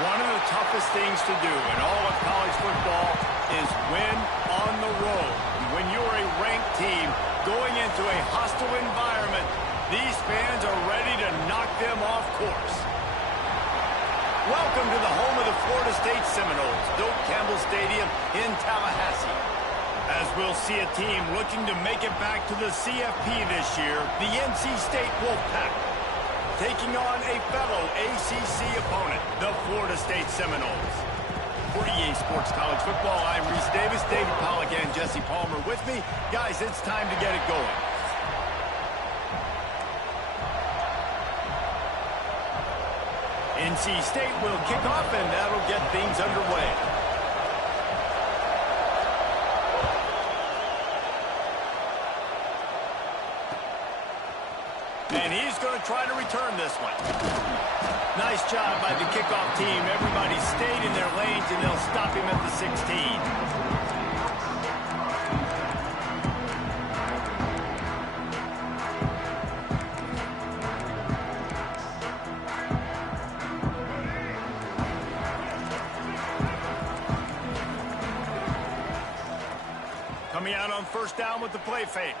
One of the toughest things to do in all of college football is win on the road. When you're a ranked team going into a hostile environment, these fans are ready to knock them off course. Welcome to the home of the Florida State Seminoles, Doak Campbell Stadium in Tallahassee. As we'll see a team looking to make it back to the CFP this year, the NC State Wolfpack, taking on a fellow ACC opponent, the Florida State Seminoles. For EA Sports College Football, I'm Reese Davis, David Pollack, and Jesse Palmer with me. Guys, it's time to get it going. NC State will kick off, and that'll get things underway. And he's going to try to return this one. Nice job by the kickoff team. Everybody stayed in their lanes, and they'll stop him at the 16. Coming out on first down with the play fake.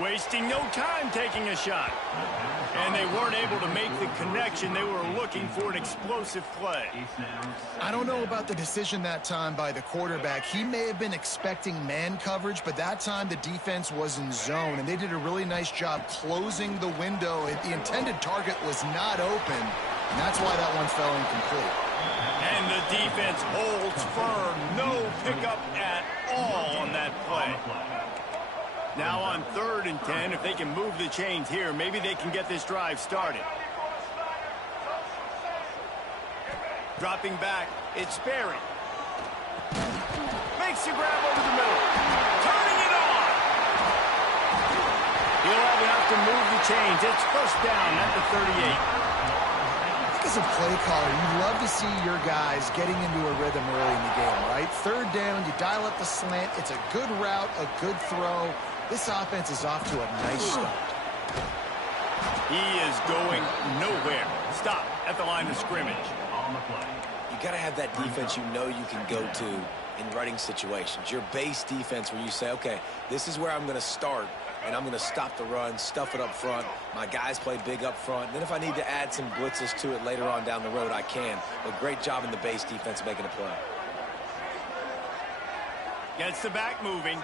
Wasting no time taking a shot. And they weren't able to make the connection. They were looking for an explosive play. I don't know about the decision that time by the quarterback. He may have been expecting man coverage, but that time the defense was in zone, and they did a really nice job closing the window. The intended target was not open, and that's why that one fell incomplete. And the defense holds firm. No pickup at all on that play. Now on 3rd and 10, if they can move the chains here, maybe they can get this drive started. Dropping back, it's Sperry. Makes the grab over the middle. Turning it on. He'll have enough to move the chains. It's first down at the 38. As a play caller, you love to see your guys getting into a rhythm early in the game, right? 3rd down, you dial up the slant. It's a good route, a good throw. This offense is off to a nice start. He is going nowhere. Stop at the line of scrimmage. You got to have that defense you know you can go to in running situations. Your base defense where you say, okay, this is where I'm going to start, and I'm going to stop the run, stuff it up front. My guys play big up front. Then if I need to add some blitzes to it later on down the road, I can. But great job in the base defense making a play. Gets the back moving.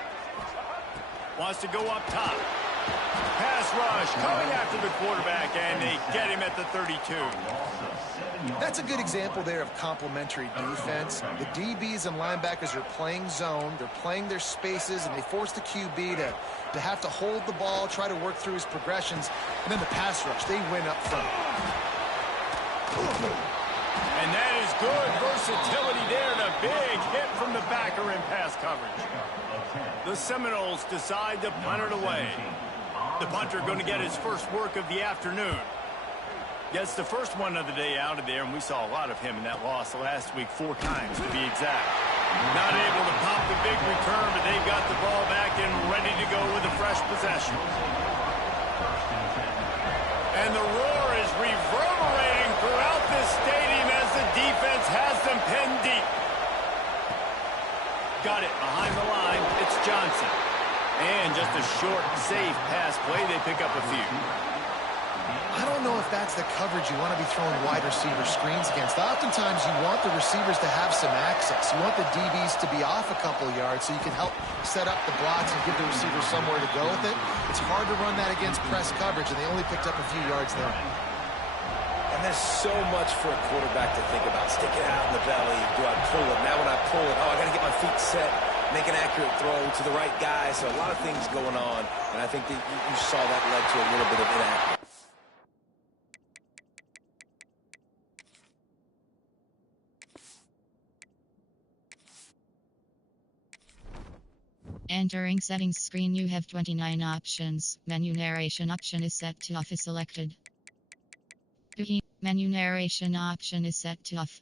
Wants to go up top. Pass rush coming after the quarterback, and they get him at the 32. That's a good example there of complementary defense. The DBs and linebackers are playing zone. They're playing their spaces, and they force the QB to have to hold the ball, try to work through his progressions. And then the pass rush, they win up front. And that is good versatility there, and a big hit from the backer in pass coverage. The Seminoles decide to punt it away. The punter going to get his first work of the afternoon. Gets the first one of the day out of there, and we saw a lot of him in that loss last week, 4 times to be exact. Not able to pop the big return, but they've got the ball back and ready to go with a fresh possession. And the roar is reverberating throughout this stadium as the defense has them pinned deep. Got it behind the line. It's Johnson. And just a short, safe pass play. They pick up a few. I don't know if that's the coverage you want to be throwing wide receiver screens against. Oftentimes, you want the receivers to have some access. You want the DBs to be off a couple yards so you can help set up the blocks and give the receiver somewhere to go with it. It's hard to run that against press coverage, and they only picked up a few yards there. And there's so much for a quarterback to think about. Stick it out in the belly. Do I pull it? Now when I pull it, I got to get my feet set, make an accurate throw to the right guy. So a lot of things going on, and I think that you saw that led to a little bit of inaccuracy. Entering settings screen, you have 29 options. Menu narration option is set to off is selected. Menu narration option is set to off.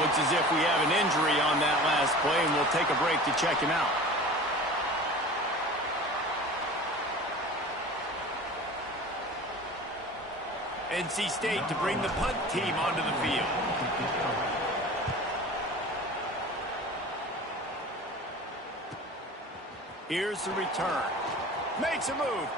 Looks as if we have an injury on that last play, and we'll take a break to check him out. NC State to bring the punt team onto the field. Here's the return. Makes a move.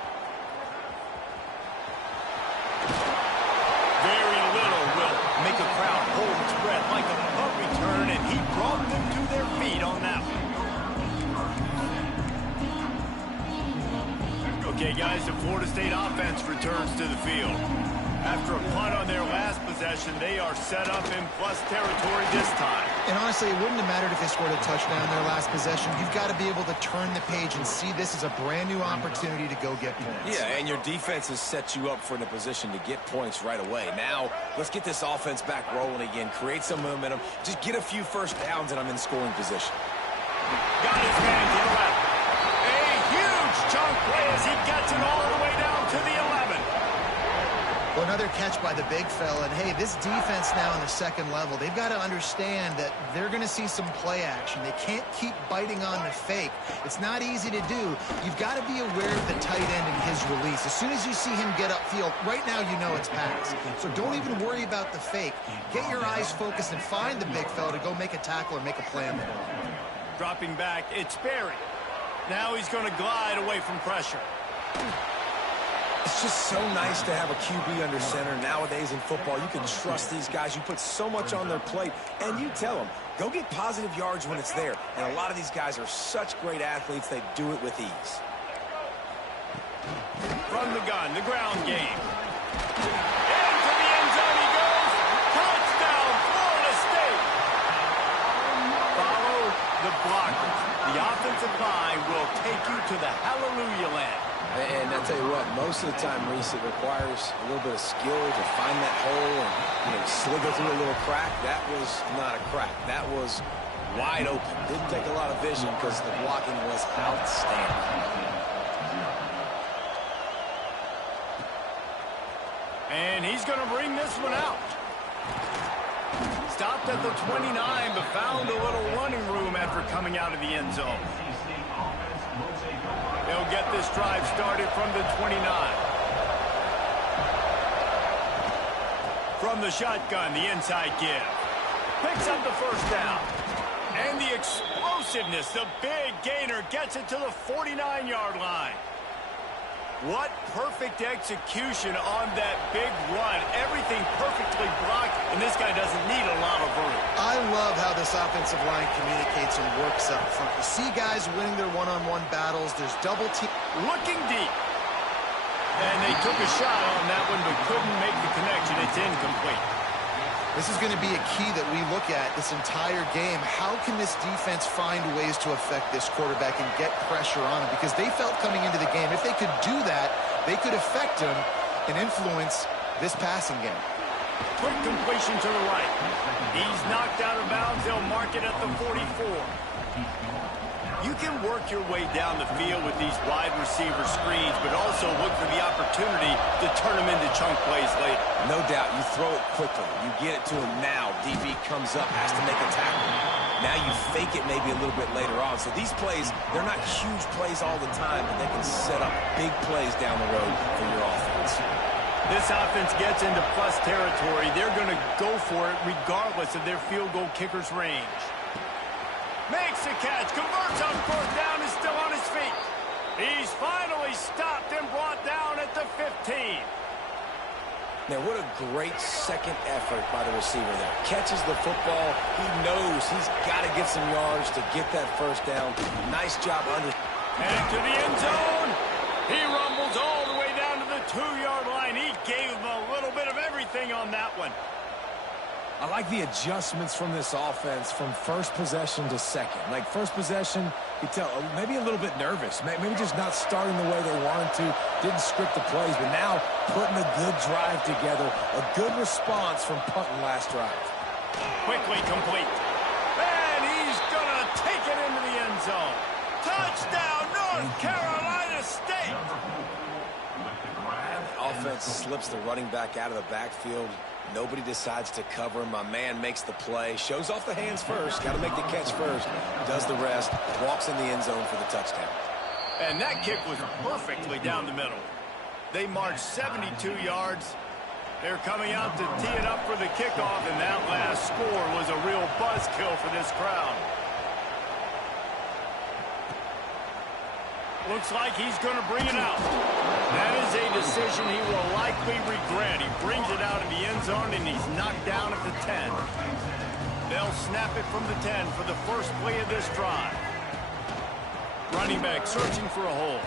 Very little will make a crowd hold its breath like a punt return, and he brought them to their feet on that one. Okay, guys, the Florida State offense returns to the field. After a punt on their last possession, they are set up in plus territory this time. And honestly, it wouldn't have mattered if they scored a touchdown their last possession. You've got to be able to turn the page and see this as a brand new opportunity to go get points. Yeah, and your defense has set you up for a position to get points right away. Now, let's get this offense back rolling again, create some momentum, just get a few first downs, and I'm in scoring position. Got his man to the left. A huge chunk play as he gets it all the way down to the 11. Well, another catch by the big fella. And, hey, this defense now in the second level, they've got to understand that they're going to see some play action. They can't keep biting on the fake. It's not easy to do. You've got to be aware of the tight end and his release. As soon as you see him get upfield, right now you know it's pass. So don't even worry about the fake. Get your eyes focused and find the big fella to go make a tackle or make a play on the ball. Dropping back, it's Berry. Now he's going to glide away from pressure. It's just so nice to have a QB under center. Nowadays in football, you can trust these guys. You put so much on their plate, and you tell them, go get positive yards when it's there. And a lot of these guys are such great athletes, they do it with ease. From the gun, the ground game. Into the end zone he goes. Touchdown, Florida State. Follow the blockers. The offensive line will take you to the hallelujah land. And I tell you what, most of the time, Reese, it requires a little bit of skill to find that hole and slither through a little crack. That was not a crack. That was wide open. Didn't take a lot of vision because the blocking was outstanding. And he's going to bring this one out. Stopped at the 29, but found a little running room after coming out of the end zone. They'll get this drive started from the 29. From the shotgun, the inside give. Picks up the first down. And the explosiveness, the big gainer gets it to the 49-yard line. What perfect execution on that big run. Everything perfectly blocked, and this guy doesn't need a lot of room. I love how this offensive line communicates and works up front. You see guys winning their one-on-one battles. There's double team. Looking deep. And they took a shot on that one, but couldn't make the connection. It's incomplete. This is going to be a key that we look at this entire game. How can this defense find ways to affect this quarterback and get pressure on him? Because they felt coming into the game, if they could do that, they could affect him and influence this passing game. Quick completion to the right. He's knocked out of bounds. They'll mark it at the 44. You can work your way down the field with these wide receiver screens, but also look for the opportunity to turn them into chunk plays later. No doubt, you throw it quickly. You get it to him now. DB comes up, has to make a tackle. Now you fake it maybe a little bit later on. So these plays, they're not huge plays all the time, but they can set up big plays down the road for your offense. This offense gets into plus territory. They're going to go for it regardless of their field goal kicker's range. Makes a catch, converts on fourth down, is still on his feet. He's finally stopped and brought down at the 15. Now, what a great second effort by the receiver there. Catches the football. He knows he's got to get some yards to get that first down. Nice job under. And to the end zone. He rumbles all the way down to the 2-yard line. He gave him a little bit of everything on that one. I like the adjustments from this offense from first possession to second. Like first possession, you tell maybe a little bit nervous, maybe just not starting the way they wanted to, didn't script the plays, but now putting a good drive together, a good response from punting last drive. Quickly complete. And he's going to take it into the end zone. Touchdown, North Carolina State. Offense slips the running back out of the backfield. Nobody decides to cover him. My man makes the play, shows off the hands first, got to make the catch first, does the rest, walks in the end zone for the touchdown. And that kick was perfectly down the middle. They marched 72 yards. They're coming out to tee it up for the kickoff, and that last score was a real buzzkill for this crowd. Looks like he's going to bring it out. That is a decision he will likely regret. He brings it out of the end zone, and he's knocked down at the 10. They'll snap it from the 10 for the first play of this drive. Running back searching for a hole.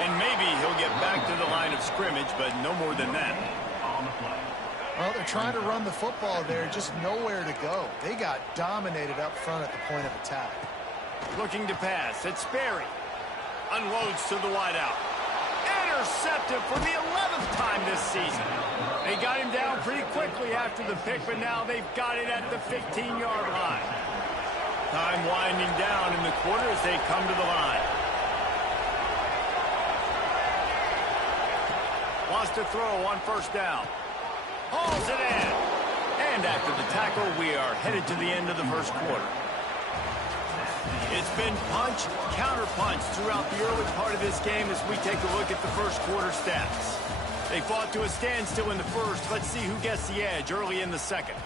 And maybe he'll get back to the line of scrimmage, but no more than that. Well, they're trying to run the football there, just nowhere to go. They got dominated up front at the point of attack. Looking to pass. It's Sperry. Unloads to the wideout. Intercepted for the 11th time this season. They got him down pretty quickly after the pick, but now they've got it at the 15-yard line. Time winding down in the quarter as they come to the line. Wants to throw on first down. Hauls it in. And after the tackle, we are headed to the end of the first quarter. It's been punch, counter-punch throughout the early part of this game as we take a look at the first quarter stats. They fought to a standstill in the first. Let's see who gets the edge early in the second.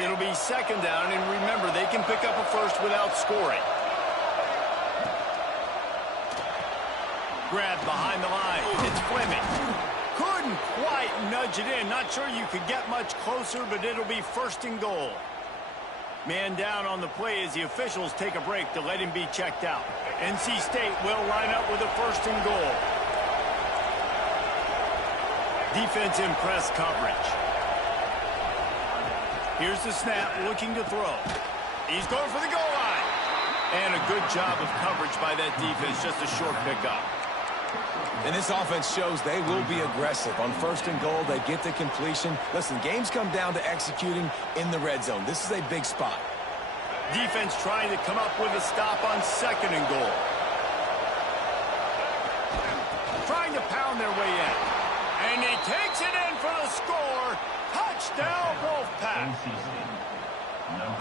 It'll be second down, and remember, they can pick up a first without scoring. Grab behind the line. It's Fleming. Couldn't quite nudge it in. Not sure you could get much closer, but it'll be first and goal. Man down on the play as the officials take a break to let him be checked out. NC State will line up with a first and goal. Defense in press coverage. Here's the snap, looking to throw. He's going for the goal line. And a good job of coverage by that defense, just a short pickup. And this offense shows they will be aggressive. On first and goal, they get the completion. Listen, games come down to executing in the red zone. This is a big spot. Defense trying to come up with a stop on second and goal. Trying to pound their way in. And he takes it in for the score. Touchdown, Wolfpack.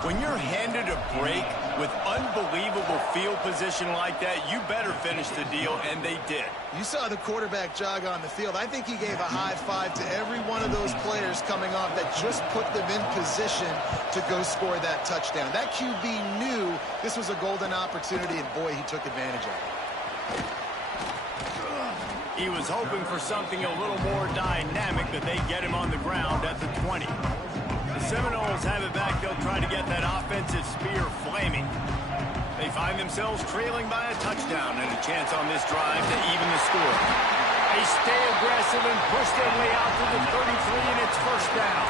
When you're handed a break with unbelievable field position like that, you better finish the deal, and they did. You saw the quarterback jog on the field. I think he gave a high five to every one of those players coming off that just put them in position to go score that touchdown. That QB knew this was a golden opportunity, and boy, he took advantage of it. He was hoping for something a little more dynamic, but they get him on the ground at the 20. The Seminoles have it back. They'll try to get that offensive spear flaming. They find themselves trailing by a touchdown and a chance on this drive to even the score. They stay aggressive and push their way out to the 33, and it's first down.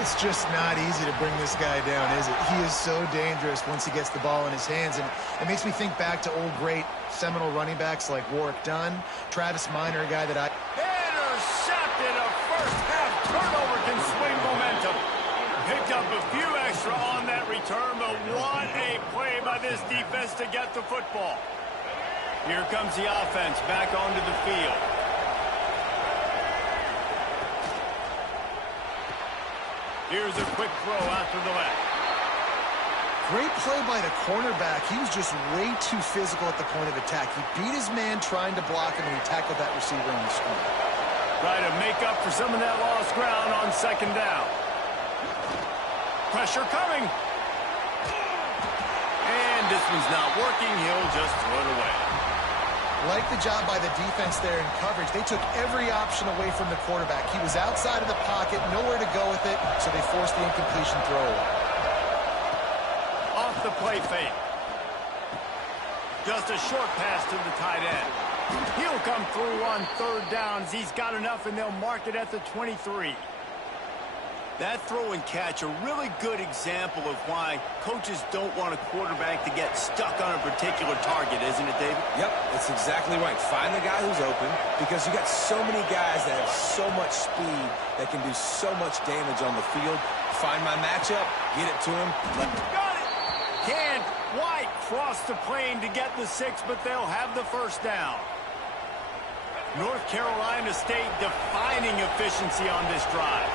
It's just not easy to bring this guy down, is it? He is so dangerous once he gets the ball in his hands, and it makes me think back to old great Seminole running backs like Warwick Dunn, Travis Minor, a guy that I... Intercepted. A first-half turnover can swing momentum. Picked up a few extra on that return, but what a play by this defense to get the football. Here comes the offense back onto the field. Here's a quick throw out to the left. Great play by the cornerback. He was just way too physical at the point of attack. He beat his man trying to block him, and he tackled that receiver on the screen. Try to make up for some of that lost ground on second down. Pressure coming. And this one's not working. He'll just throw it away. Like the job by the defense there in coverage. They took every option away from the quarterback. He was outside of the pocket, nowhere to go with it, so they forced the incompletion throwaway. Off the play fake. Just a short pass to the tight end. He'll come through on third downs. He's got enough, and they'll mark it at the 23. That throw and catch, a really good example of why coaches don't want a quarterback to get stuck on a particular target, isn't it, David? Yep, that's exactly right. Find the guy who's open, because you got so many guys that have so much speed that can do so much damage on the field. Find my matchup, get it to him. Got it! Can't quite cross the plane to get the 6, but they'll have the first down. North Carolina State defining efficiency on this drive.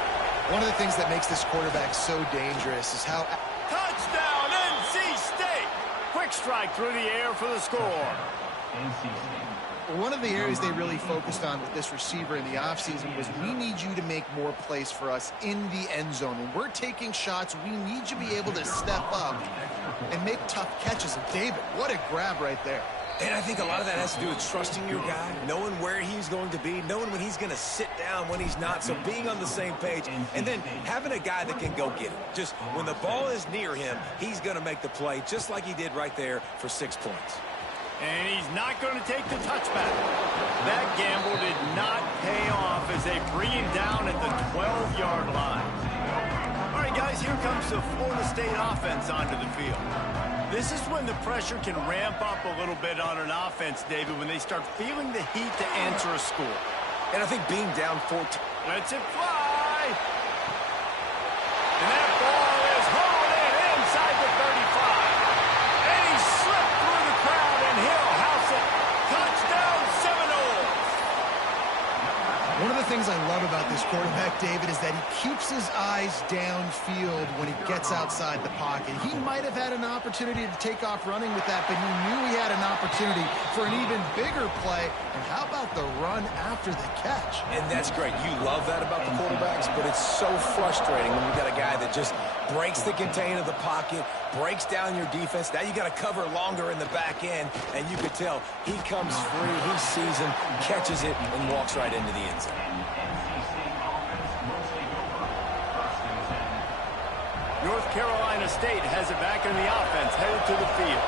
One of the things that makes this quarterback so dangerous is how... Touchdown, NC State! Quick strike through the air for the score. One of the areas they really focused on with this receiver in the offseason was we need you to make more plays for us in the end zone. When we're taking shots, we need you to be able to step up and make tough catches. And David, what a grab right there. And I think a lot of that has to do with trusting your guy, knowing where he's going to be, knowing when he's going to sit down, when he's not, so being on the same page, and then having a guy that can go get it. Just when the ball is near him, he's going to make the play, just like he did right there for 6 points. And he's not going to take the touchback. That gamble did not pay off as they bring him down at the 12-yard line. All right, guys, here comes the Florida State offense onto the field. This is when the pressure can ramp up a little bit on an offense, David, when they start feeling the heat to answer a score. And I think being down 14. Lets it fly. And that ball is hauled in inside the 35. And he slipped through the crowd, and he'll house it. Touchdown, Seminoles. One of the things I love about this quarterback, David, is that he keeps his eyes downfield when he gets outside the pocket. He might have had an opportunity to take off running with that, but he knew he had an opportunity for an even bigger play. And how about the run after the catch? And that's great. You love that about the quarterbacks, but it's so frustrating when you've got a guy that just breaks the contain of the pocket, breaks down your defense. Now you got to cover longer in the back end, and you could tell he comes free, he sees him, catches it, and walks right into the end zone. North Carolina State has it back in the offense, headed to the field.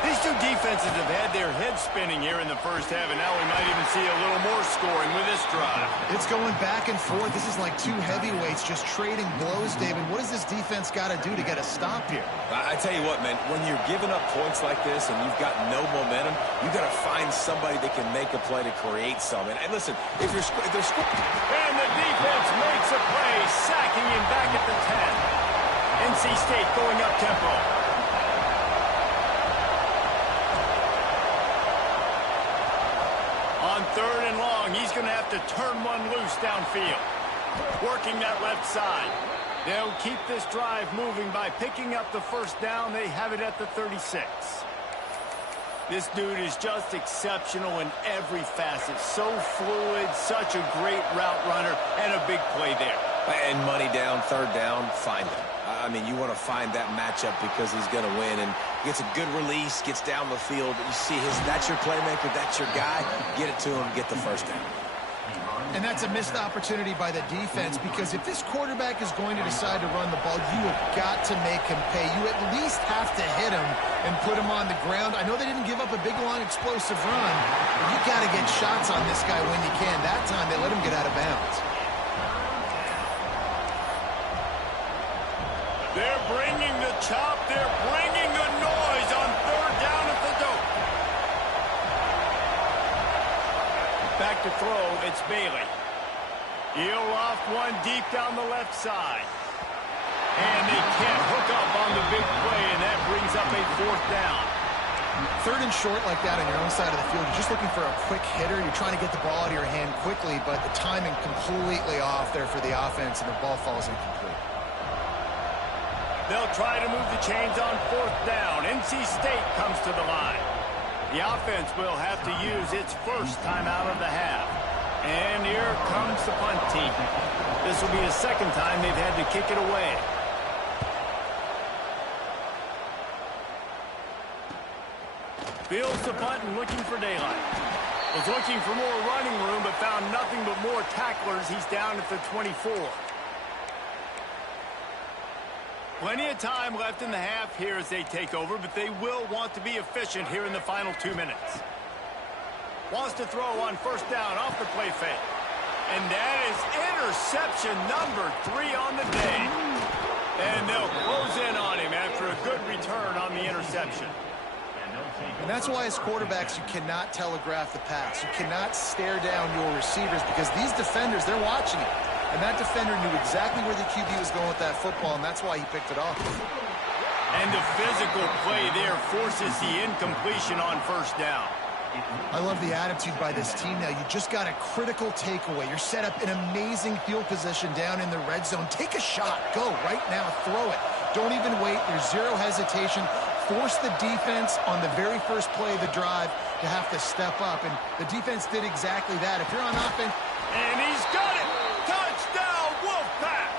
These two defenses have had their heads spinning here in the first half, and now we might even see a little more scoring with this drive. It's going back and forth. This is like two heavyweights just trading blows, David. What does this defense got to do to get a stop here? I tell you what, man, when you're giving up points like this and you've got no momentum, you got to find somebody that can make a play to create some. And listen, if they're and the defense makes a play, sacking him back at the 10. NC State going up tempo. On 3rd and long, he's going to have to turn one loose downfield. Working that left side. They'll keep this drive moving by picking up the first down. They have it at the 36. This dude is just exceptional in every facet. So fluid, such a great route runner, and a big play there. And money down, 3rd down, find him. I mean, you want to find that matchup because he's going to win. And gets a good release, gets down the field. You see that's your playmaker, that's your guy. Get it to him, get the first down. And that's a missed opportunity by the defense, because if this quarterback is going to decide to run the ball, you have got to make him pay. You at least have to hit him and put him on the ground. I know they didn't give up a big, long, explosive run, but you got to get shots on this guy when you can. That time, they let him get out of bounds. They're bringing the chop. They're bringing the noise on 3rd down at the dope. Back to throw, it's Bailey. He'll loft one deep down the left side. And they can't hook up on the big play, and that brings up a 4th down. 3rd and short like that on your own side of the field, you're just looking for a quick hitter. You're trying to get the ball out of your hand quickly, but the timing completely off there for the offense, and the ball falls incomplete. They'll try to move the chains on 4th down. NC State comes to the line. The offense will have to use its first timeout of the half. And here comes the punt team. This will be the 2nd time they've had to kick it away. Fields the punt and looking for daylight. Was looking for more running room, but found nothing but more tacklers. He's down at the 24. Plenty of time left in the half here as they take over, but they will want to be efficient here in the final 2 minutes. Wants to throw on 1st down off the play fake. And that is interception number 3 on the day. And they'll close in on him after a good return on the interception. And that's why as quarterbacks, you cannot telegraph the pass. You cannot stare down your receivers, because these defenders, they're watching it. And that defender knew exactly where the QB was going with that football, and that's why he picked it off. And the physical play there forces the incompletion on 1st down. I love the attitude by this team now. You just got a critical takeaway. You're set up in amazing field position down in the red zone. Take a shot. Go right now. Throw it. Don't even wait. There's zero hesitation. Force the defense on the very first play of the drive to have to step up. And the defense did exactly that. If you're on offense... And he's got it! Touchdown, Wolfpack!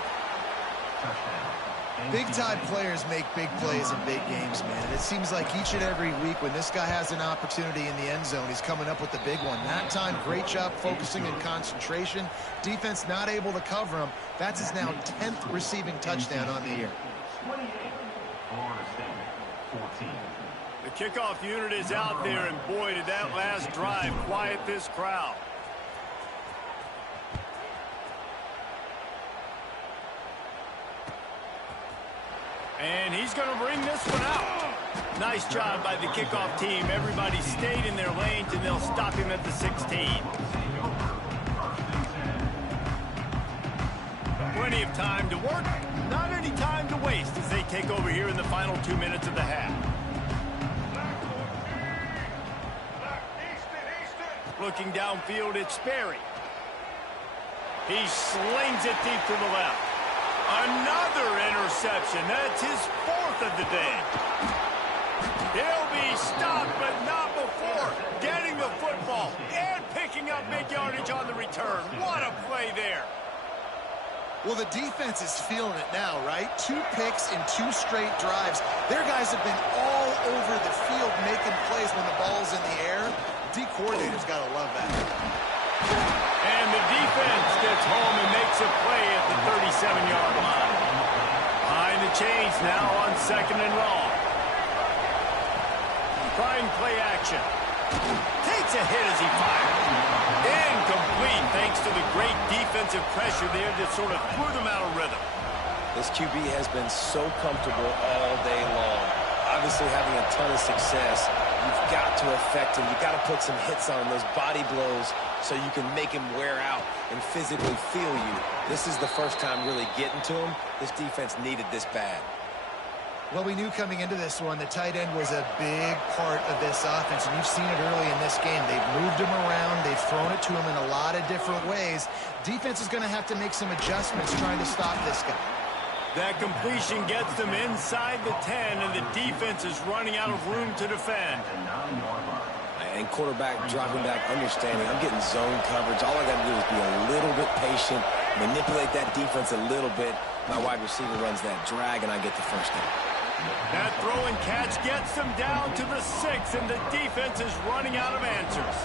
Big-time players make big plays in big games, man. And it seems like each and every week when this guy has an opportunity in the end zone, he's coming up with the big one. That time, great job focusing and concentration. Defense not able to cover him. That's his now 10th receiving touchdown on the year. The kickoff unit is out there, and boy, did that last drive quiet this crowd. And he's going to bring this one out. Nice job by the kickoff team. Everybody stayed in their lanes, and they'll stop him at the 16. Plenty of time to work, not any time to waste as they take over here in the final 2 minutes of the half. Looking downfield, it's Sperry. He slings it deep to the left. Another interception. That's his 4th of the day. He'll be stopped, but not before getting the football and picking up big yardage on the return. What a play there. Well, the defense is feeling it now, right? 2 picks in 2 straight drives. Their guys have been all over the field making plays when the ball's in the air. D coordinator's got to love that. And the defense gets home and makes a play at the 37-yard line. Behind the chains now on 2nd and long. Trying play action. Takes a hit as he fires. Incomplete thanks to the great defensive pressure there that sort of threw them out of rhythm. This QB has been so comfortable all day long. Obviously having a ton of success. You've got to affect him. You've got to put some hits on him, those body blows, so you can make him wear out and physically feel you. This is the first time really getting to him. This defense needed this bad. Well, we knew coming into this one the tight end was a big part of this offense, and you've seen it early in this game. They've moved him around. They've thrown it to him in a lot of different ways. Defense is going to have to make some adjustments trying to stop this guy. That completion gets them inside the 10, and the defense is running out of room to defend. And quarterback dropping back, understanding I'm getting zone coverage. All I got to do is be a little bit patient, manipulate that defense a little bit. My wide receiver runs that drag, and I get the first down. That throw and catch gets them down to the 6, and the defense is running out of answers.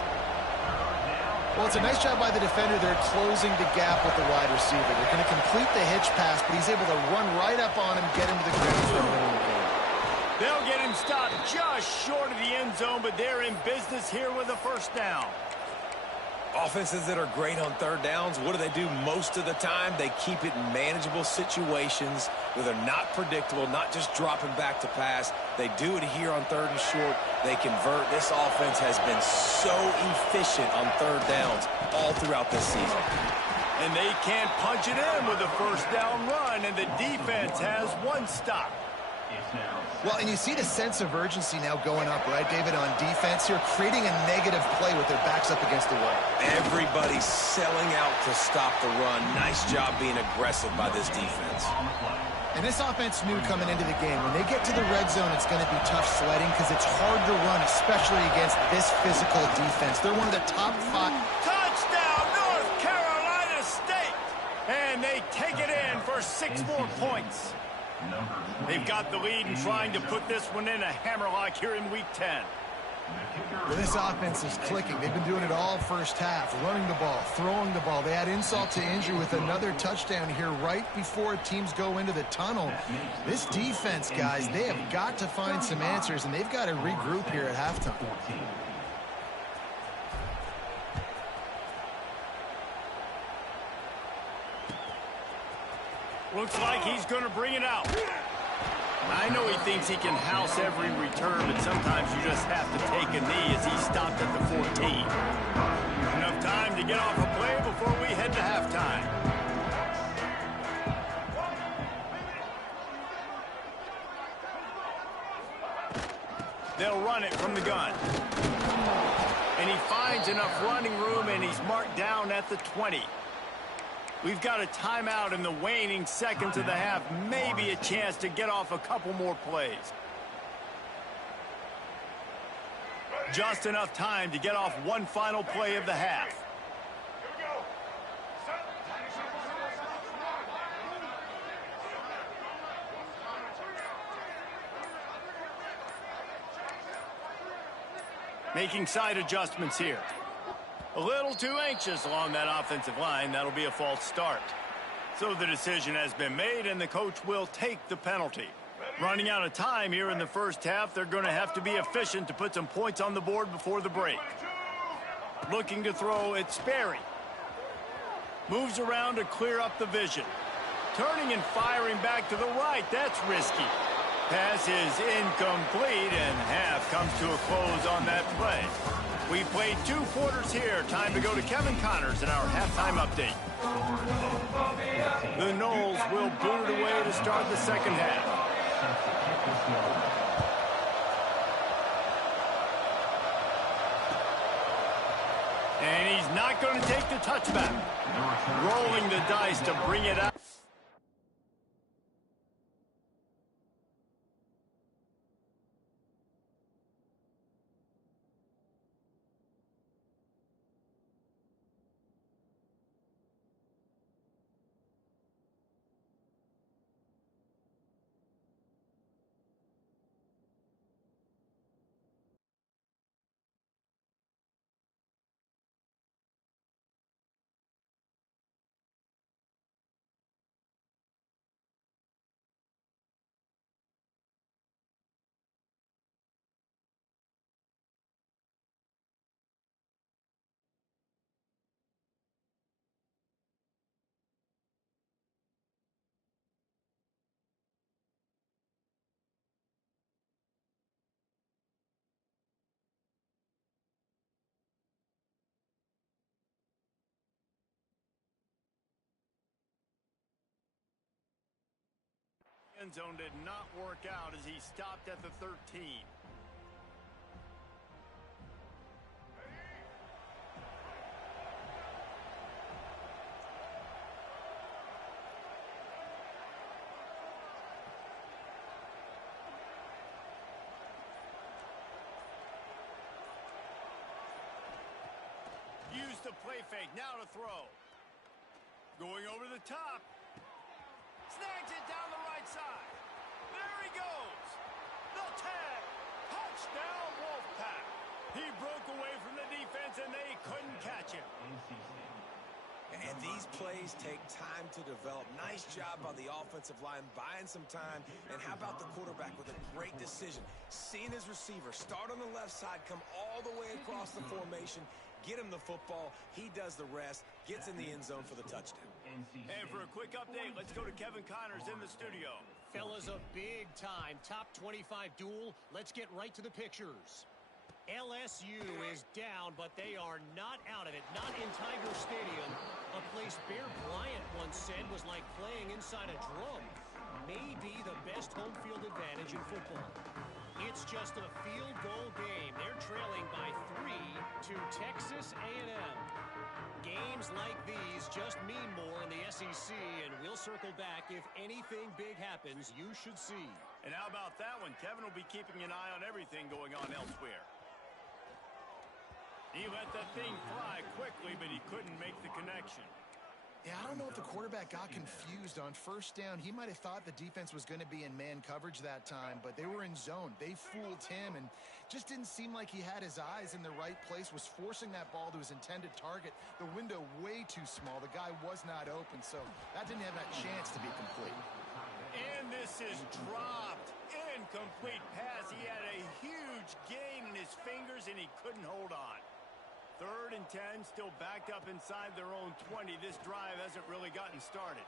Well, it's a nice job by the defender. They're closing the gap with the wide receiver. They're going to complete the hitch pass, but he's able to run right up on him, get him to the ground for a minute. They'll get him stopped just short of the end zone, but they're in business here with a first down. Offenses that are great on 3rd downs, what do? Most of the time, they keep it in manageable situations where they're not predictable, not just dropping back to pass. They do it here on 3rd and short. They convert. This offense has been so efficient on 3rd downs all throughout this season. And they can't punch it in with a first down run, and the defense has 1 stop. Well, and you see the sense of urgency now going up, right, David, on defense here, creating a negative play with their backs up against the wall. Everybody's selling out to stop the run. Nice job being aggressive by this defense. And this offense knew coming into the game, when they get to the red zone, it's going to be tough sledding because it's hard to run, especially against this physical defense. They're one of the top 5. Touchdown, North Carolina State! And they take it in for 6 more points. They've got the lead and trying to put this one in a hammerlock here in Week 10. Well, this offense is clicking. They've been doing it all first half, running the ball, throwing the ball. They add insult to injury with another touchdown here right before teams go into the tunnel. This defense, guys, they have got to find some answers, and they've got to regroup here at halftime. Looks like he's going to bring it out. I know he thinks he can house every return, but sometimes you just have to take a knee as he stopped at the 14. Enough time to get off a play before we head to halftime. They'll run it from the gun. And he finds enough running room, and he's marked down at the 20. We've got a timeout in the waning seconds of the half. Maybe a chance to get off a couple more plays. Just enough time to get off one final play of the half. Making side adjustments here. A little too anxious along that offensive line. That'll be a false start. So the decision has been made, and the coach will take the penalty. Running out of time here in the first half, they're going to have to be efficient to put some points on the board before the break. Looking to throw, it's Sperry. Moves around to clear up the vision. Turning and firing back to the right, that's risky. Pass is incomplete, and half comes to a close on that play. We played 2 quarters here. Time to go to Kevin Connors in our halftime update. The Noles will boot it away to start the second half. And he's not going to take the touchback. Rolling the dice to bring it out. End zone did not work out as he stopped at the 13. Use the play fake, now to throw. Going over the top. Snags it down the right side. There he goes. The tag. Touchdown, Wolfpack. He broke away from the defense, and they couldn't catch him. And these plays take time to develop. Nice job by the offensive line, buying some time. And how about the quarterback with a great decision? Seeing his receiver start on the left side, come all the way across the formation, get him the football. He does the rest, gets in the end zone for the touchdown. And for a quick update, let's go to Kevin Connors in the studio. Fellas, a big-time top 25 duel. Let's get right to the pictures. LSU is down, but they are not out of it. Not in Tiger Stadium, a place Bear Bryant once said was like playing inside a drum. Maybe the best home field advantage in football. It's just a field goal game. They're trailing by 3 to Texas A&M. Games like these just mean more in the SEC, and we'll circle back. If anything big happens, you should see. And how about that one? Kevin will be keeping an eye on everything going on elsewhere. He let that thing fly quickly, but he couldn't make the connection. Yeah, I don't know if the quarterback got confused on first down. He might have thought the defense was going to be in man coverage that time, but they were in zone. They fooled him and just didn't seem like he had his eyes in the right place, was forcing that ball to his intended target. The window way too small. The guy was not open, so that didn't have that chance to be complete. And this is dropped. Incomplete pass. He had a huge gain in his fingers, and he couldn't hold on. 3rd and 10, still backed up inside their own 20. This drive hasn't really gotten started.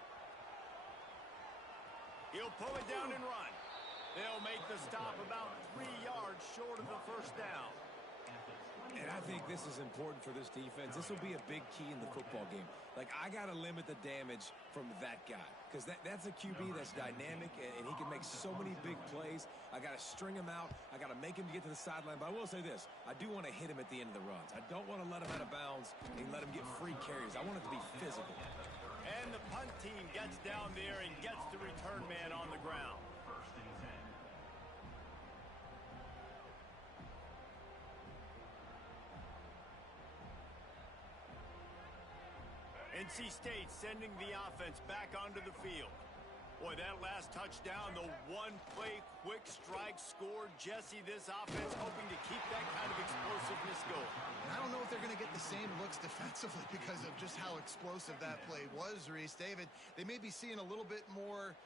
He'll pull it down and run. They'll make the stop about 3 yards short of the first down. And I think this is important for this defense. This will be a big key in the football game. Like, I got to limit the damage from that guy because that's a QB that's dynamic, and he can make so many big plays. I got to string him out. I got to make him get to the sideline. But I will say this. I do want to hit him at the end of the runs. I don't want to let him out of bounds and let him get free carries. I want it to be physical. And the punt team gets down there and gets the return man on the ground. NC State sending the offense back onto the field. Boy, that last touchdown, the one-play quick strike score. Jesse, this offense hoping to keep that kind of explosiveness going. And I don't know if they're going to get the same looks defensively because of just how explosive that play was, Reese. David, they may be seeing a little bit more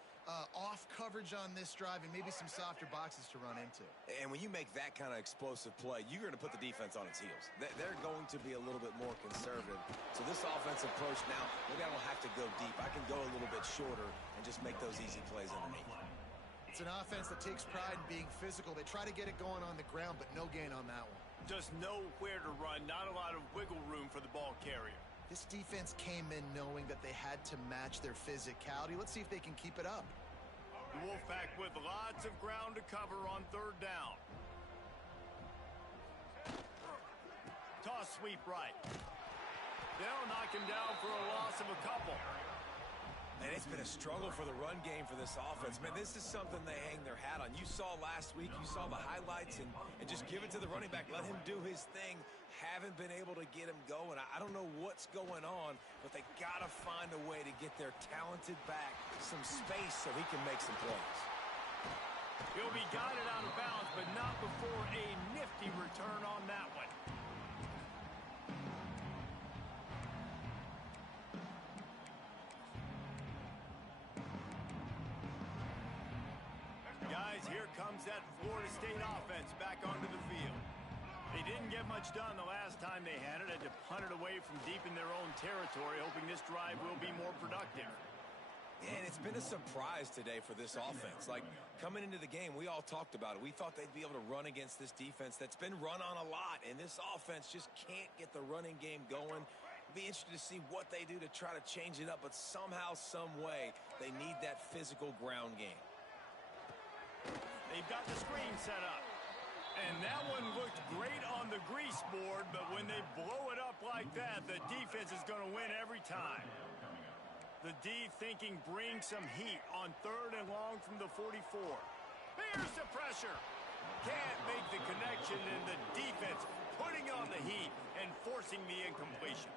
off coverage on this drive and maybe some softer boxes to run into. And when you make that kind of explosive play, you're going to put the defense on its heels. They're going to be a little bit more conservative. So this offensive approach now, maybe I don't have to go deep. I can go a little bit shorter and just make those easy plays underneath. It's an offense that takes pride in being physical. They try to get it going on the ground, but no gain on that one. Just nowhere to run, not a lot of wiggle room for the ball carrier. This defense came in knowing that they had to match their physicality. Let's see if they can keep it up. The Wolfpack with lots of ground to cover on third down. Toss sweep right. They'll knock him down for a loss of a couple. And it's been a struggle for the run game for this offense. Man, this is something they hang their hat on. You saw last week, you saw the highlights, and just give it to the running back. Let him do his thing. Haven't been able to get him going. I don't know what's going on, but they got to find a way to get their talented back some space so he can make some plays. He'll be guided out of bounds, but not before a nifty return on that one. Guys, here comes that Florida State offense back onto the field. They didn't get much done the last time they had to punt it away from deep in their own territory, hoping this drive will be more productive. And it's been a surprise today for this offense. Like, coming into the game, we all talked about it. We thought they'd be able to run against this defense that's been run on a lot, and this offense just can't get the running game going. Be interested to see what they do to try to change it up, but somehow, some way, they need that physical ground game. They've got the screen set up. And that one looked great on the grease board, but when they blow it up like that, the defense is going to win every time. The D thinking bring some heat on third and long from the 44. Here's the pressure. Can't make the connection, and the defense putting on the heat and forcing the incompletion.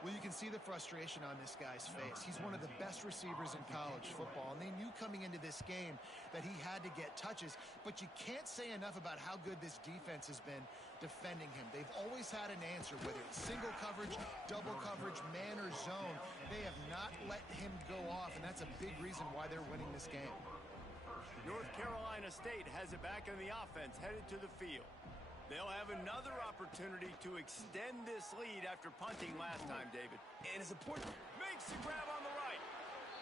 Well, you can see the frustration on this guy's face. He's one of the best receivers in college football, and they knew coming into this game that he had to get touches, but you can't say enough about how good this defense has been defending him. They've always had an answer, whether it's single coverage, double coverage, man or zone. They have not let him go off, and that's a big reason why they're winning this game. North Carolina State has it back in the offense, headed to the field. They'll have another opportunity to extend this lead after punting last time, David. And it's important. Makes the grab on the right.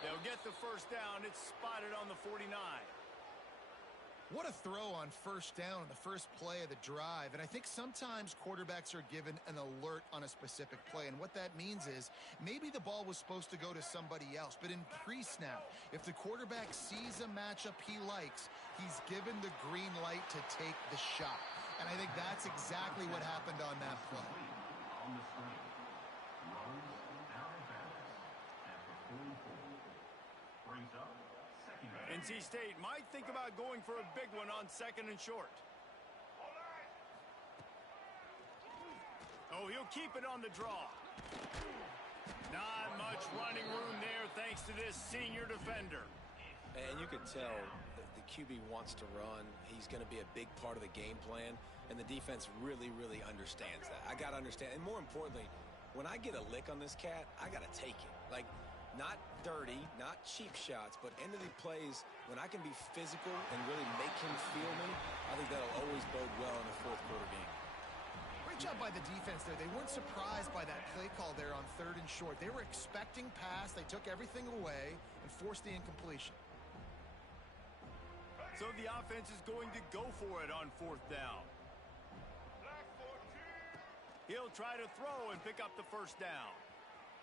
They'll get the first down. It's spotted on the 49. What a throw on first down on the first play of the drive. And I think sometimes quarterbacks are given an alert on a specific play. And what that means is maybe the ball was supposed to go to somebody else. But in pre-snap, if the quarterback sees a matchup he likes, he's given the green light to take the shot. And I think that's exactly what happened on that play. On the screen, Rose out of bounds after 44. Brings up second down. NC State might think about going for a big one on second and short. Oh, he'll keep it on the draw. Not much running room there thanks to this senior defender. And you can tell that the QB wants to run. He's going to be a big part of the game plan, and the defense really, really understands that. I got to understand, and more importantly, when I get a lick on this cat, I got to take it. Like, not dirty, not cheap shots, but end of the plays, when I can be physical and really make him feel me, I think that'll always bode well in the fourth quarter game. Great job by the defense there. They weren't surprised by that play call there on third and short. They were expecting pass. They took everything away and forced the incompletion. So the offense is going to go for it on fourth down. He'll try to throw and pick up the first down.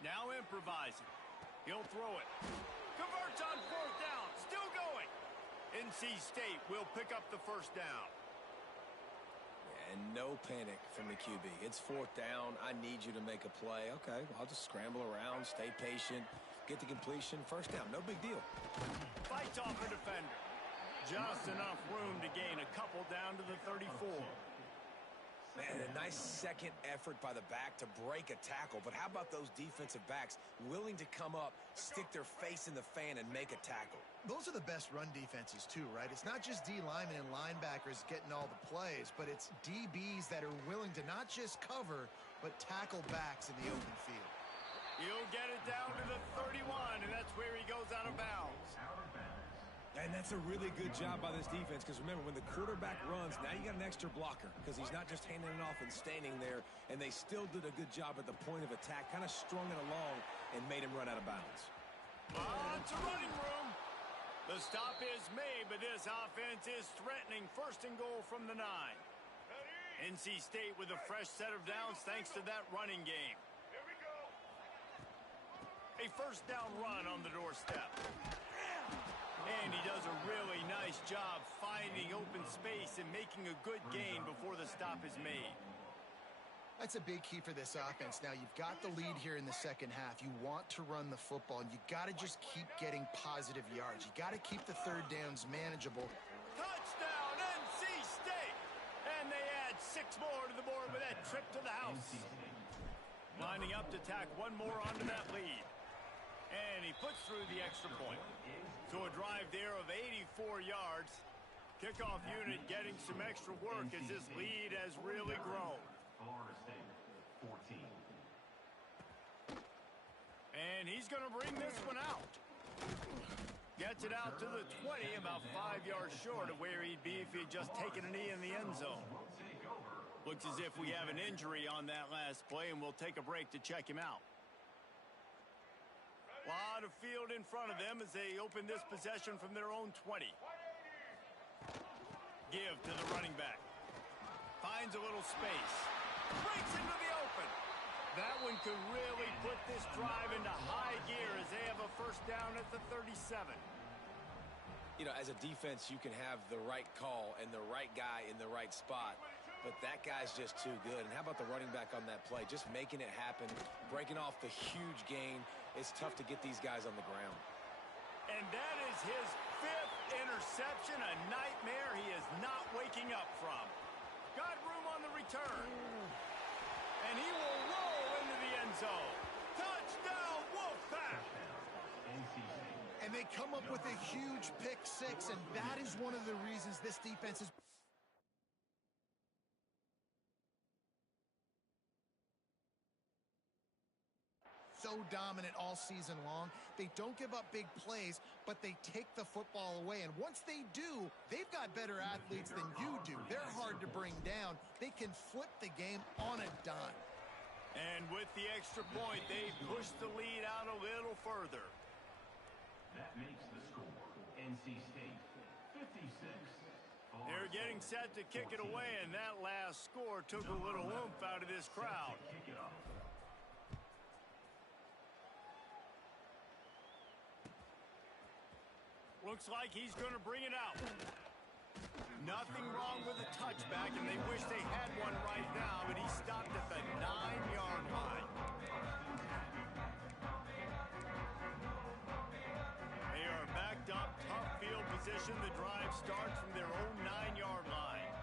Now improvising. He'll throw it. Converts on fourth down. Still going. NC State will pick up the first down. And no panic from the QB. It's fourth down. I need you to make a play. Okay, well, I'll just scramble around, stay patient, get the completion. First down, no big deal. Fights off a defender. Just enough room to gain a couple down to the 34. Man, a nice second effort by the back to break a tackle. But how about those defensive backs willing to come up, stick their face in the fan, and make a tackle? Those are the best run defenses, too, right? It's not just D linemen and linebackers getting all the plays, but it's DBs that are willing to not just cover, but tackle backs in the open field. He'll get it down to the 31, and that's where he goes out of bounds. And that's a really good job by this defense, because remember, when the quarterback runs, now you got an extra blocker, because he's not just handing it off and standing there, and they still did a good job at the point of attack, kind of strung it along and made him run out of bounds. It's a running room. The stop is made, but this offense is threatening first and goal from the 9. NC State with a fresh set of downs thanks to that running game. A first down run on the doorstep. And he does a really nice job finding open space and making a good gain before the stop is made. That's a big key for this offense. Now, you've got the lead here in the second half. You want to run the football, and you got to just keep getting positive yards. You got to keep the third downs manageable. Touchdown, NC State! And they add 6 more to the board with that trip to the house. Lining up to tack one more onto that lead. And he puts through the extra point. So a drive there of 84 yards. Kickoff unit getting some extra work as this lead has really grown. Florida State, 14. And he's going to bring this one out. Gets it out to the 20, about 5 yards short of where he'd be if he'd just taken a knee in the end zone. Looks as if we have an injury on that last play, and we'll take a break to check him out. A lot of field in front of them as they open this possession from their own 20. Give to the running back. Finds a little space. Breaks into the open. That one could really put this drive into high gear as they have a first down at the 37. You know, as a defense, you can have the right call and the right guy in the right spot, but that guy's just too good. And how about the running back on that play? Just making it happen, breaking off the huge gain. It's tough to get these guys on the ground. And that is his 5th interception, a nightmare he is not waking up from. Got room on the return. And he will roll into the end zone. Touchdown, Wolfpack! And they come up with a huge pick 6, and that is one of the reasons this defense is so dominant all season long. They don't give up big plays, but they take the football away. And once they do, they've got better athletes than you do. They're hard to bring down. They can flip the game on a dime. And with the extra point, they push the lead out a little further. That makes the score NC State 56. They're getting set to kick it away, and that last score took a little oomph out of this crowd. Kick it off. Looks like he's going to bring it out. Nothing wrong with the touchback, and they wish they had one right now, but he stopped at the 9-yard line. They are backed up, tough field position. The drive starts from their own 9-yard line.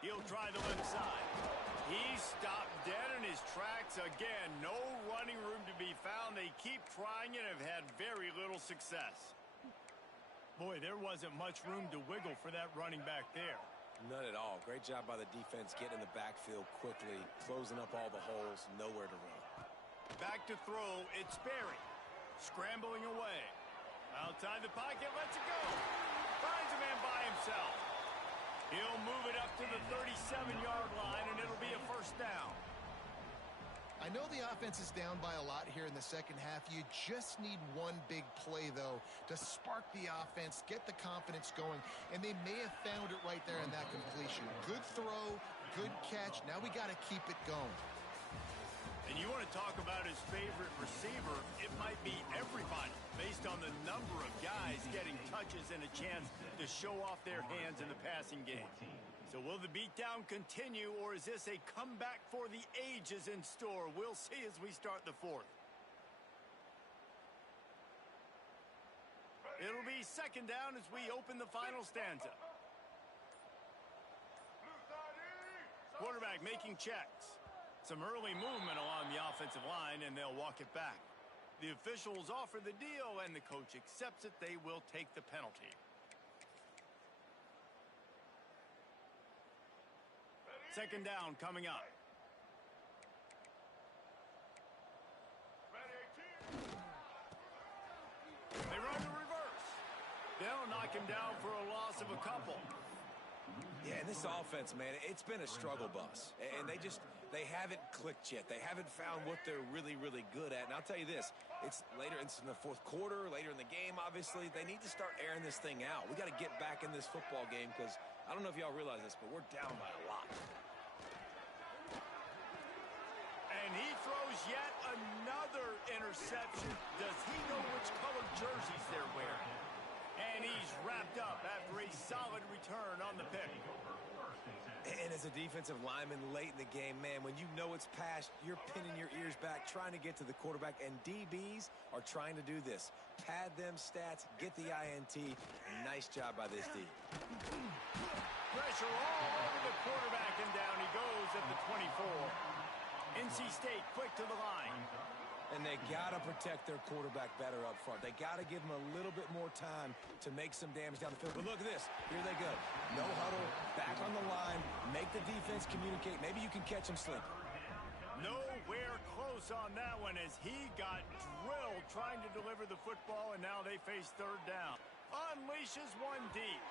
He'll try the left side. He stopped dead in his tracks again. No running room to be found. They keep trying it and have had very little success. Boy, there wasn't much room to wiggle for that running back there. None at all. Great job by the defense getting in the backfield quickly, closing up all the holes, nowhere to run. Back to throw, it's Berry. Scrambling away. Outside the pocket, lets it go. Finds a man by himself. He'll move it up to the 37-yard line, and it'll be a first down. I know the offense is down by a lot here in the second half. You just need one big play, though, to spark the offense, get the confidence going, and they may have found it right there in that completion. Good throw, good catch. Now we got to keep it going. And you want to talk about his favorite receiver, it might be everybody, based on the number of guys getting touches and a chance to show off their hands in the passing game. So will the beatdown continue, or is this a comeback for the ages in store? We'll see as we start the fourth. It'll be second down as we open the final stanza. Quarterback making checks. Some early movement along the offensive line, and they'll walk it back. The officials offer the deal, and the coach accepts it. They will take the penalty. Second down coming up. They run the reverse. They'll knock him down for a loss of a couple. Yeah, and this offense, man, it's been a struggle bus. And they haven't clicked yet. They haven't found what they're really, really good at. And I'll tell you this, it's in the fourth quarter, later in the game, obviously. They need to start airing this thing out. We got to get back in this football game because I don't know if y'all realize this, but we're down by a lot. And he throws yet another interception. Does he know which colored jerseys they're wearing? And he's wrapped up after a solid return on the pick. And as a defensive lineman late in the game, man, when you know it's past, you're pinning your ears back, trying to get to the quarterback, and DBs are trying to do this. Pad them stats, get the INT. Nice job by this D. Pressure all over the quarterback, and down he goes at the 24. NC State quick to the line. And they got to protect their quarterback better up front. They got to give him a little bit more time to make some damage down the field. But look at this. Here they go. No huddle, back on the line, make the defense communicate. Maybe you can catch him slipping. Nowhere close on that one as he got drilled trying to deliver the football, and now they face third down. Unleashes one deep.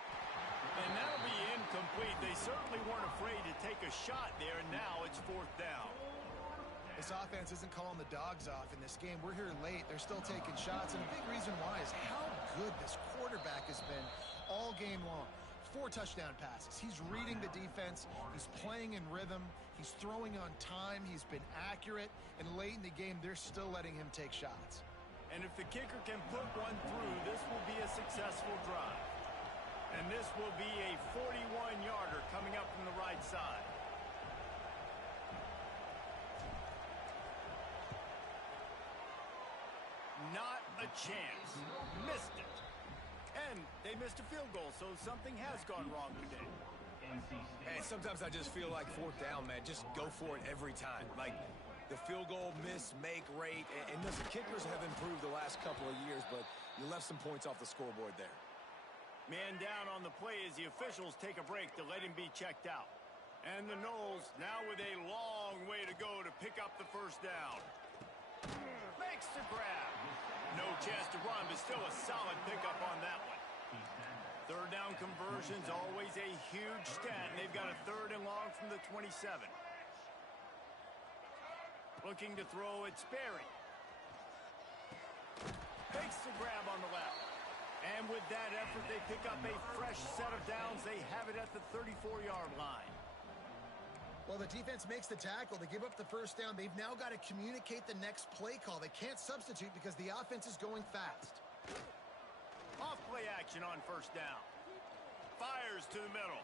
And that'll be incomplete. They certainly weren't afraid to take a shot there, and now it's fourth down. This offense isn't calling the dogs off in this game. We're here late. They're still taking shots, and a big reason why is how good this quarterback has been all game long. 4 touchdown passes. He's reading the defense. He's playing in rhythm. He's throwing on time. He's been accurate. And late in the game, they're still letting him take shots. And if the kicker can put one through, this will be a successful drive. And this will be a 41-yarder coming up from the right side. Not a chance. Missed it. And they missed a field goal, so something has gone wrong today. And sometimes I just feel like fourth down, man. Just go for it every time. Like the field goal miss, make rate. And listen, kickers have improved the last couple of years, but you left some points off the scoreboard there. Man down on the play as the officials take a break to let him be checked out. And the Noles now with a long way to go to pick up the first down. Makes the grab. No chance to run, but still a solid pickup on that one. Third down conversions, always a huge stat, and they've got a third and long from the 27. Looking to throw, it's Sperry. Makes the grab on the left. And with that effort, they pick up a fresh set of downs. They have it at the 34-yard line. Well, the defense makes the tackle. They give up the first down. They've now got to communicate the next play call. They can't substitute because the offense is going fast. Off play action on first down. Fires to the middle.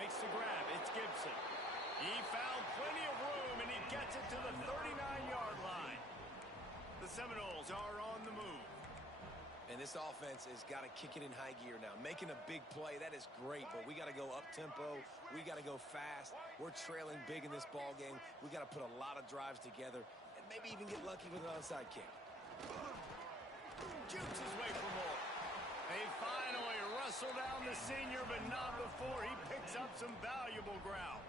Makes the grab. It's Gibson. He found plenty of room, and he gets it to the 39-yard line. The Seminoles are on the move. And this offense has got to kick it in high gear now. Making a big play, that is great, but we got to go up-tempo. We got to go fast. We're trailing big in this ball game. We got to put a lot of drives together and maybe even get lucky with an onside kick. Jukes his way for more. They finally wrestle down the senior, but not before he picks up some valuable ground.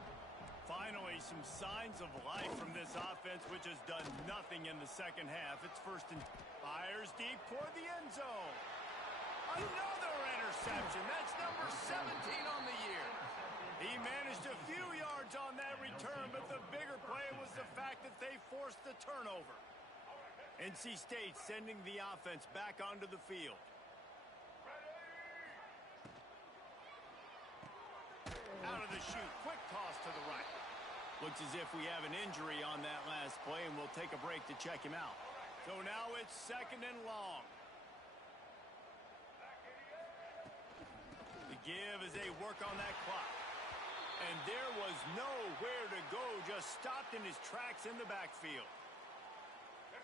Finally, some signs of life from this offense, which has done nothing in the second half. It's first and fires deep toward the end zone. Another interception. That's number 17 on the year. He managed a few yards on that return, but the bigger play was the fact that they forced the turnover. NC State sending the offense back onto the field. Out of the chute, quick toss to the right. Looks as if we have an injury on that last play, and we'll take a break to check him out. So now it's 2nd and long. The give as they work on that clock. And there was nowhere to go, just stopped in his tracks in the backfield.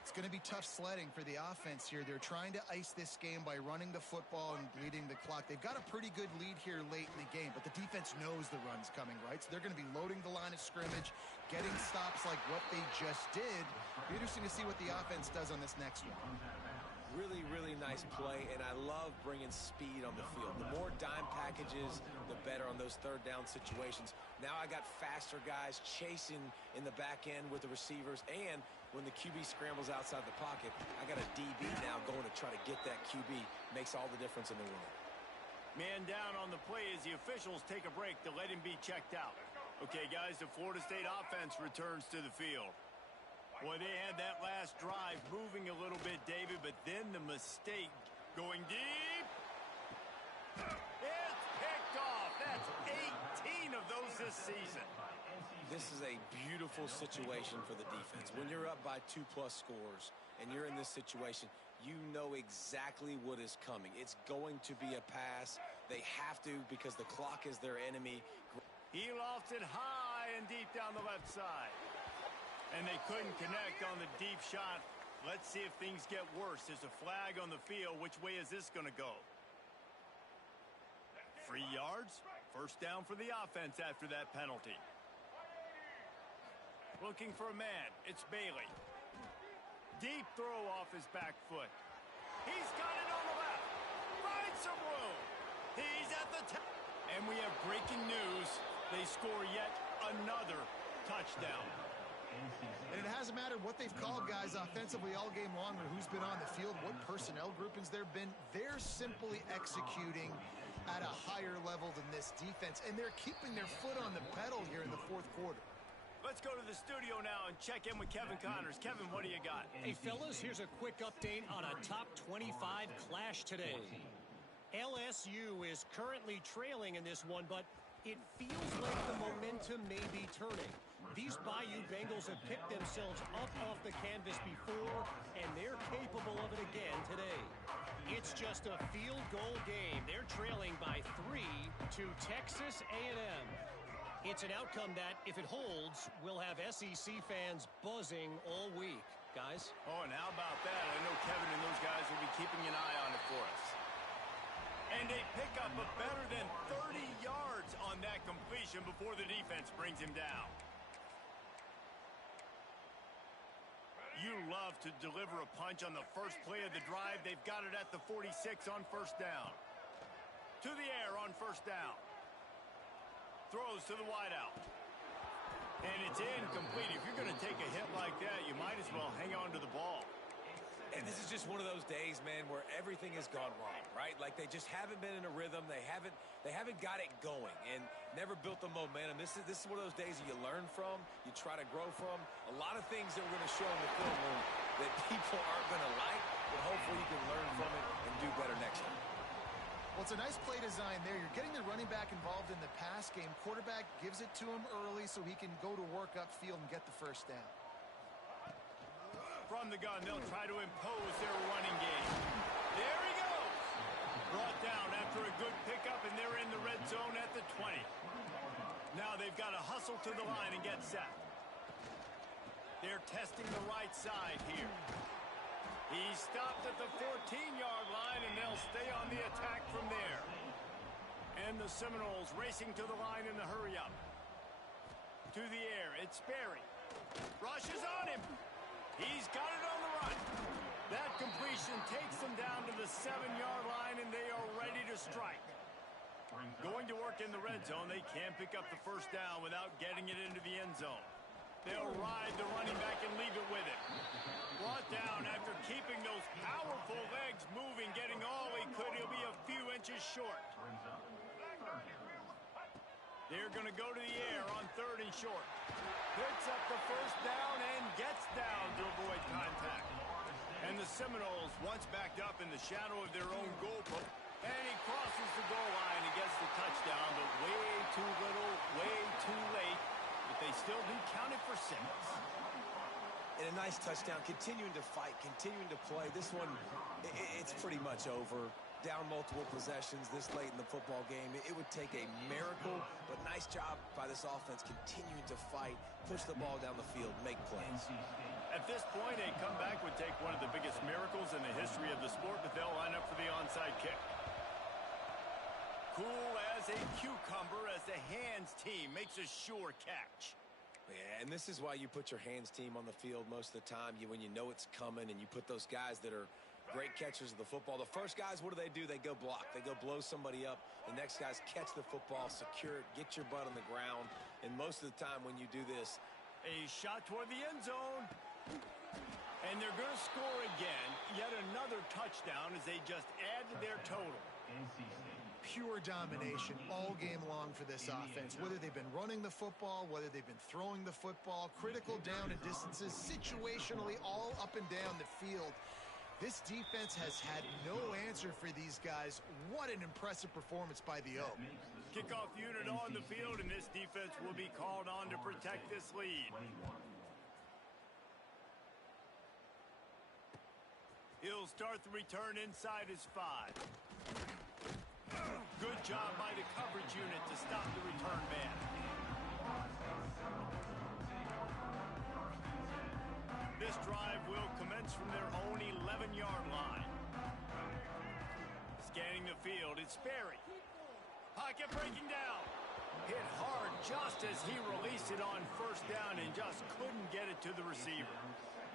It's going to be tough sledding for the offense here. They're trying to ice this game by running the football and bleeding the clock. They've got a pretty good lead here late in the game, but the defense knows the run's coming, right? So they're going to be loading the line of scrimmage, getting stops like what they just did. Be interesting to see what the offense does on this next one. Really, really nice play, and I love bringing speed on the field. The more dime packages, the better on those 3rd down situations. Now I got faster guys chasing in the back end with the receivers, and when the QB scrambles outside the pocket, I got a DB now going to try to get that QB. Makes all the difference in the world. Man down on the play as the officials take a break to let him be checked out. Okay, guys, the Florida State offense returns to the field. Boy, they had that last drive moving a little bit, David, but then the mistake going deep. It's picked off. That's 18 of those this season. This is a beautiful situation for the defense. When you're up by 2+ scores and you're in this situation, you know exactly what is coming. It's going to be a pass. They have to because the clock is their enemy. He lofted high and deep down the left side. And they couldn't connect on the deep shot. Let's see if things get worse. There's a flag on the field. Which way is this going to go? 3 yards. 1st down for the offense after that penalty. Looking for a man. It's Bailey. Deep throw off his back foot. He's got it on the left. Finds some room. He's at the top. And we have breaking news. They score yet another touchdown. And it hasn't mattered what they've called, guys, offensively all game long, or who's been on the field, what personnel groupings there have been. They're simply executing at a higher level than this defense, and they're keeping their foot on the pedal here in the 4th quarter. Let's go to the studio now and check in with Kevin Connors. Kevin, what do you got? Hey, fellas, here's a quick update on a top 25 clash today. LSU is currently trailing in this one, but it feels like the momentum may be turning. These Bayou Bengals have picked themselves up off the canvas before, and they're capable of it again today. It's just a field goal game. They're trailing by 3 to Texas A&M. It's an outcome that, if it holds, will have SEC fans buzzing all week. Guys? Oh, and how about that? I know Kevin and those guys will be keeping an eye on it for us. And they pick up a better than 30 yards on that completion before the defense brings him down. You love to deliver a punch on the first play of the drive. They've got it at the 46 on 1st down. To the air on 1st down. Throws to the wideout. And it's incomplete. If you're going to take a hit like that, you might as well hang on to the ball. And this is just one of those days, man, where everything has gone wrong, right? Like they just haven't been in a rhythm. They haven't got it going and never built the momentum. This is one of those days that you learn from, you try to grow from. A lot of things that we're going to show in the film room that people aren't going to like, but hopefully you can learn from it and do better next time. Well, it's a nice play design there. You're getting the running back involved in the pass game. Quarterback gives it to him early so he can go to work upfield and get the 1st down. From the gun, they'll try to impose their running game. There he goes. Brought down after a good pickup, and they're in the red zone at the 20. Now they've got to hustle to the line and get set. They're testing the right side here. He stopped at the 14-yard line, and they'll stay on the attack from there. And the Seminoles racing to the line in the hurry-up. To the air, it's Berry. Rushes on him. He's got it on the run. That completion takes them down to the 7-yard line, and they are ready to strike. Going to work in the red zone. They can't pick up the 1st down without getting it into the end zone. They'll ride the running back and leave it with him. Brought down after keeping those powerful legs moving, getting all he could. He'll be a few inches short. They're going to go to the air on 3rd and short. Picks up the first down and gets down to avoid contact. And the Seminoles, once backed up in the shadow of their own goal post, and he crosses the goal line and gets the touchdown, but way too little, way too late. But they still do count it for 6. And a nice touchdown, continuing to fight, continuing to play. This one, it's pretty much over. Down multiple possessions this late in the football game. It would take a miracle, but nice job by this offense continuing to fight, push the ball down the field, make plays. At this point, a comeback would take one of the biggest miracles in the history of the sport, but they'll line up for the onside kick. Cool as a cucumber as the hands team makes a sure catch. Yeah, and this is why you put your hands team on the field most of the time. When you know it's coming, and you put those guys that are great catchers of the football. The first guys, what do? They go block. They go blow somebody up. The next guys catch the football, secure it, get your butt on the ground. And most of the time when you do this, a shot toward the end zone. And they're going to score again. Yet another touchdown as they just add to their total. Pure domination all game long for this offense. Whether they've been running the football, whether they've been throwing the football, critical down and distances, situationally all up and down the field. This defense has had no answer for these guys. What an impressive performance by the O. Kickoff unit on the field, and this defense will be called on to protect this lead. He'll start the return inside his 5. Good job by the coverage unit to stop the return man. This drive will commence from their own 11-yard line. Scanning the field, it's Sperry. Pocket breaking down. Hit hard just as he released it on 1st down and just couldn't get it to the receiver.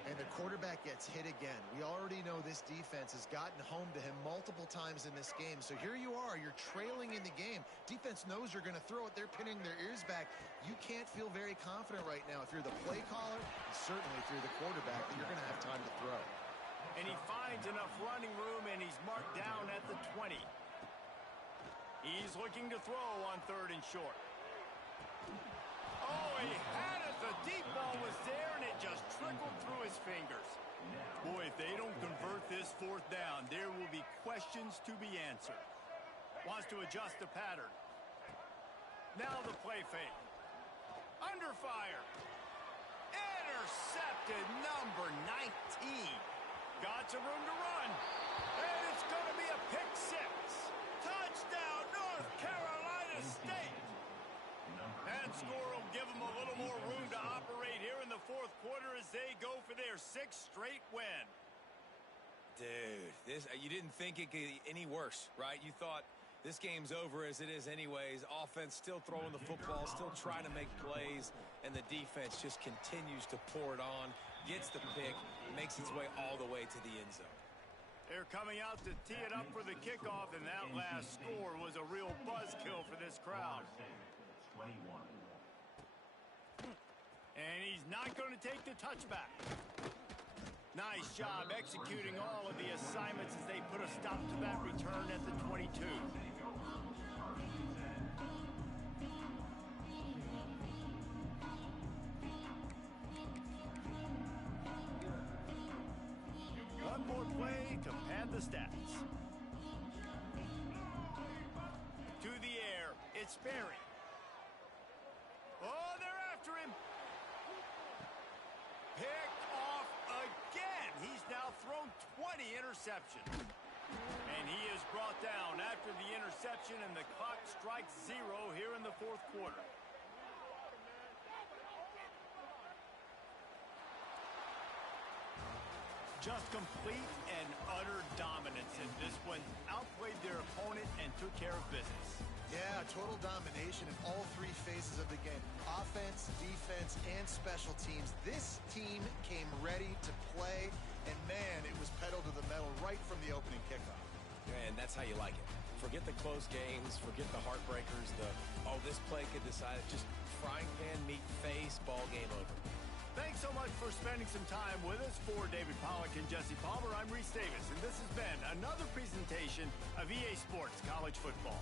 And the quarterback gets hit again. We already know this defense has gotten home to him multiple times in this game. So here you are, you're trailing in the game. Defense knows you're going to throw it. They're pinning their ears back. You can't feel very confident right now if you're the play caller, and certainly if you're the quarterback, that you're going to have time to throw. And he finds enough running room, and he's marked down at the 20. He's looking to throw on 3rd and short. Oh, he had it. The deep ball was there, and it just trickled through his fingers. Boy, if they don't convert this 4th down, there will be questions to be answered. Wants to adjust the pattern. Now the play fake. Under fire. Intercepted, number 19. Got some room to run. And it's going to be a pick 6. Touchdown, North Carolina State. That score will give them a little more room to operate here in the 4th quarter as they go for their 6th straight win. Dude, you didn't think it could get any worse, right? You thought this game's over as it is anyways. Offense still throwing the football, still trying to make plays, and the defense just continues to pour it on, gets the pick, makes its way all the way to the end zone. They're coming out to tee it up for the kickoff, and that last score was a real buzzkill for this crowd. 21. And he's not going to take the touchback. Nice job executing all of the assignments as they put a stop to that return at the 22. One more play to pad the stats. To the air, it's Sperry. Oh, they're after him. Picked off again. He's now thrown 20 interceptions. And he is brought down after the interception, and the clock strikes 0 here in the 4th quarter. Just complete and utter dominance in this one. Outplayed their opponent and took care of business. Yeah, total domination in all 3 phases of the game. Offense, defense, and special teams. This team came ready to play, and man, it was pedal to the metal right from the opening kickoff. And that's how you like it. Forget the close games, forget the heartbreakers, this play could decide it. Just frying pan, meat face, ball game over. Thanks so much for spending some time with us. For David Pollack and Jesse Palmer, I'm Reese Davis, and this has been another presentation of EA Sports College Football.